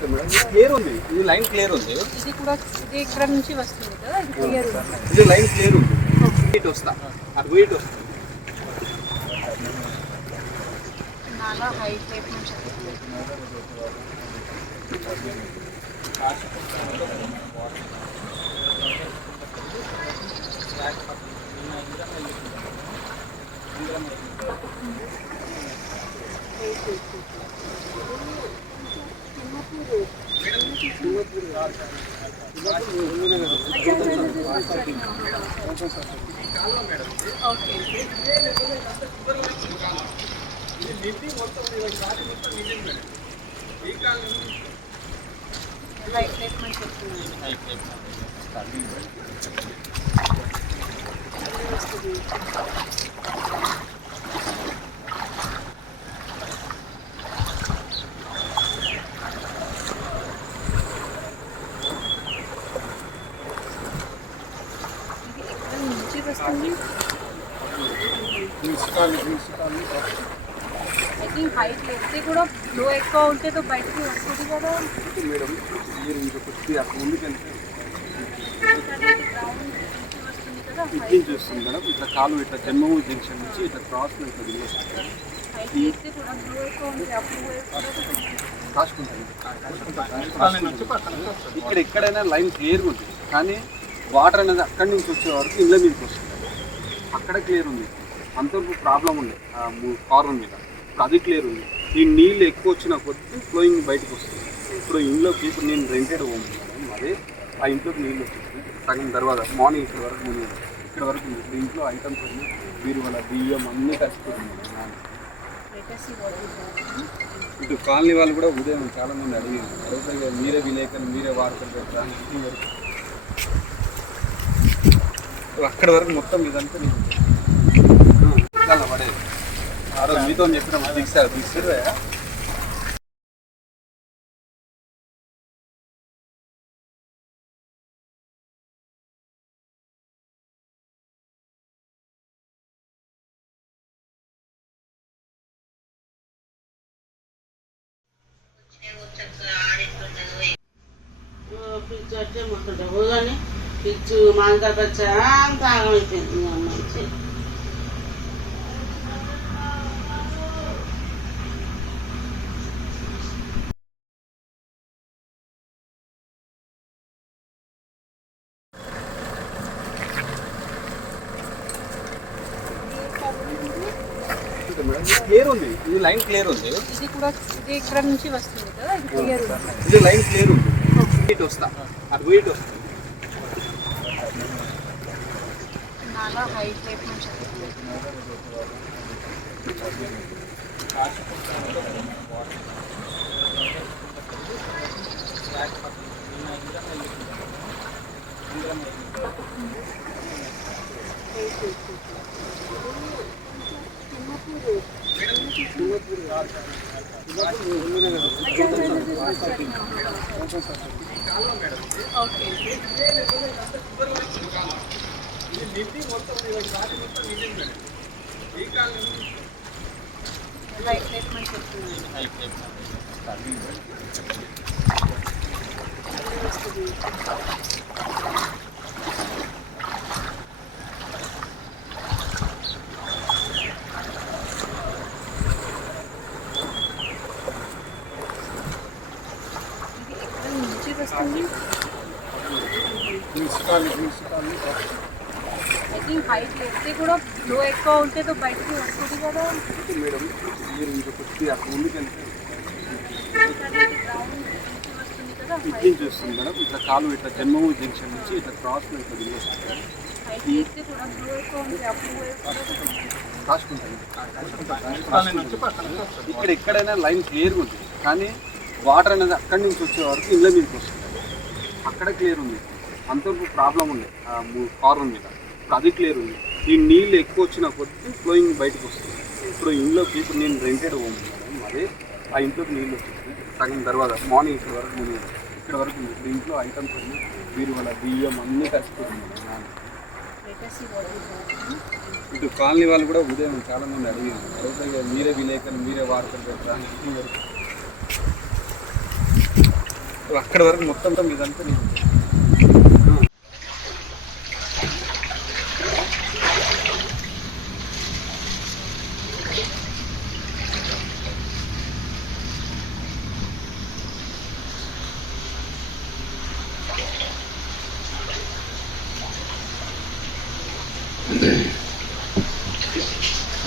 Clear ఉంది, ఇది line clear ఉంది. ఇది కూడా ఇది ఇక్కడ నుంచి వస్తుంది కదా, ఇది క్లియర్ ఉంది. ఇది లైన్ క్లియర్ ఉంది. ఇటు వస్తా, అటు ఇటు వస్తా. నాలా హైట్ టైప్ నుంచి హైట్ టైప్ నుంచి చెప్తున్నాను. ఐ థింక్ హైట్ ఎత్తి కూడా లో ఎక్కువ ఉంటే తో బయటకి వస్తుంది కదా మేడం. మీరు ఇంకా కొద్ది అక్కడ ముందుకెళ్తే ఇట్లా చూస్తుంది మేడం. ఇట్లా కాలు ఇట్లా జన్మము జంక్షన్ నుంచి ఇట్లా క్రాస్ అవుతుంది. ఇక్కడ ఎక్కడైనా లైన్ క్లియర్గా ఉంది, కానీ వాటర్ అనేది అక్కడి నుంచి వచ్చే వరకు ఇళ్ళ మీదకి వస్తుంది. అక్కడ క్లియర్ ఉంది, అంతవరకు ప్రాబ్లం ఉంది కార్నర్ మీద. ఇప్పుడు అది క్లియర్ ఉంది. ఈ నీళ్ళు ఎక్కువ వచ్చిన కొద్ది ఫ్లోయింగ్ బయటకు వస్తుంది. ఇప్పుడు ఇంట్లోకి ఇప్పుడు నేను రెంటెడ్ హోమ్ అదే ఆ ఇంట్లోకి నీళ్ళు వచ్చేస్తుంది. సగం తర్వాత మార్నింగ్ ఇక్కడ వరకు ఇక్కడ వరకు ఉంది. ఇప్పుడు ఇంట్లో ఐటమ్స్ అన్నీ బీరువాల బియ్యం అన్నీ కలిసిపోతుంది. ఇటు కాలనీ వాళ్ళు కూడా ఉదయం చాలామంది అడిగితే మీరే విలేకరు మీరే వార్తలు పెట్టరా వరకు అక్కడ వరకు మొత్తం ఇదంతా చాలా పడేది. ఆ రోజు మీతో చెప్పిన దిక్సారా పిచ్చు వచ్చే మొత్తం కానీ పిచ్చు మాంతా పచ్చ అంత ఆగమైపోయింది. మంచి క్లియర్ ఉంది, ఇది లైన్ క్లియర్ ఉంది. ఇది కూడా ఇది ఇక్కడ నుంచి వస్తుంది కదా, ఇది క్లియర్ ఉంది. ఇది లైన్ క్లియర్ ఉంది. ఇటు వస్తా, అటు ఇటు వస్తా. నాలా హైట్ టైప్ నుంచి హైట్ టైప్ నుంచి చెప్తున్నాను. ఐ థింక్ హైట్ ఎత్తి కూడా లో ఎక్కువ ఉంటే తో బయటకి వస్తుంది కదా మేడం. మీరు ఇంకా కొద్ది అక్కడ ముందుకెళ్తే ఇట్లా చూస్తుంది మేడం. ఇట్లా కాలు ఇట్లా జన్మము జంక్షన్ నుంచి ఇట్లా క్రాస్ అవుతుంది. ఇక్కడ ఎక్కడైనా లైన్ క్లియర్గా ఉంది, కానీ వాటర్ అనేది అక్కడి నుంచి వచ్చే వరకు ఇళ్ళ మీదకి వస్తుంది. అక్కడ క్లియర్ ఉంది, అంతవరకు ప్రాబ్లం ఉంది కార్నర్ మీద. ఇప్పుడు అది క్లియర్ ఉంది. ఈ నీళ్ళు ఎక్కువ వచ్చిన కొద్ది ఫ్లోయింగ్ బయటకు వస్తుంది. ఇప్పుడు ఇంట్లోకి ఇప్పుడు నేను రెంటెడ్ హోమ్ అదే ఆ ఇంట్లోకి నీళ్ళు వచ్చేస్తుంది. సగం తర్వాత మార్నింగ్ ఇక్కడ వరకు ఉంది. ఇప్పుడు ఇంట్లో ఐటమ్స్ అన్నీ బీరువాల బియ్యం అన్నీ కలిసిపోతుంది. ఇటు కాలనీ వాళ్ళు కూడా ఉదయం చాలామంది అడిగితే మీరే విలేకరు మీరే వార్తలు పెట్టరా వరకు అక్కడ వరకు మొత్తం ఇదంతా నీకు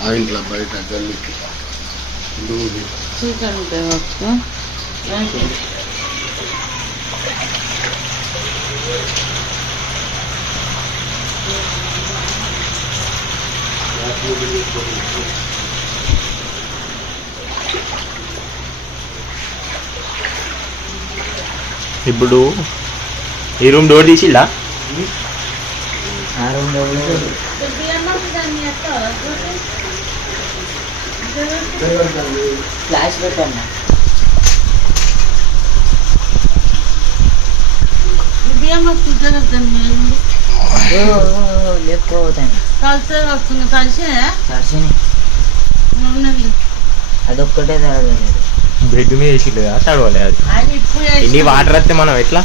ఆ ఇంట్లో బయట గల్లీకి చూడండి ఇప్పుడు ఈ రూమ్ డోర్ తీసిల్లా ఆ రూమ్ డోర్ ఫ్లాష్ పెట్టన్నా బియ్యం కుదరద్దండి లేకపోతాను కలిసే వస్తుంది కలిసే సర్సిని ఉన్నది అదొక్కటే తడవలేదు బెడ్ మీద వేసిల్లు కదా తడవలే అది అది ఇప్పుడు ఇన్ని వాటర్ వస్తే మనం ఎట్లా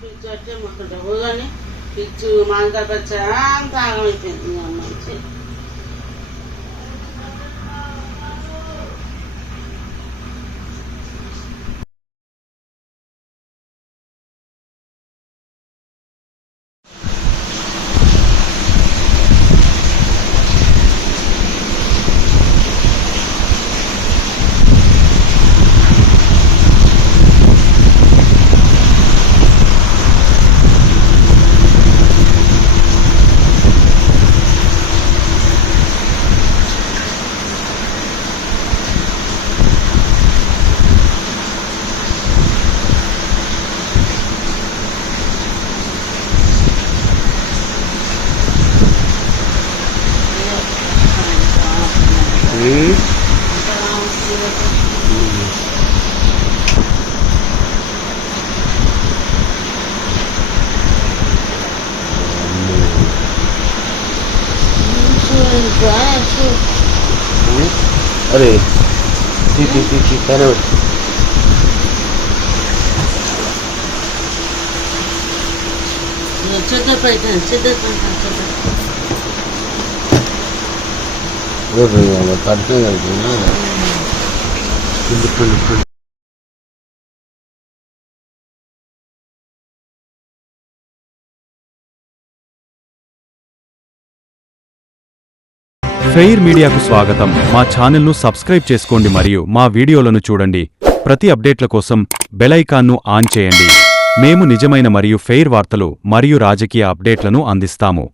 పిచ్చు వచ్చే మొత్తం డబ్బు కానీ పిచ్చు మాంసాలు పచ్చ అంత ఆగమైపోయింది అమ్మాయి అరే కనబడి చెద్దపైతే కట్టే కలిపినా ఫెయిర్ మీడియాకు స్వాగతం. మా ఛానల్ను సబ్స్క్రైబ్ చేసుకోండి మరియు మా వీడియోలను చూడండి. ప్రతి అప్డేట్ల కోసం బెల్ ఐకాన్ను ఆన్ చేయండి. మేము నిజమైన మరియు ఫెయిర్ వార్తలు మరియు రాజకీయ అప్డేట్లను అందిస్తాము.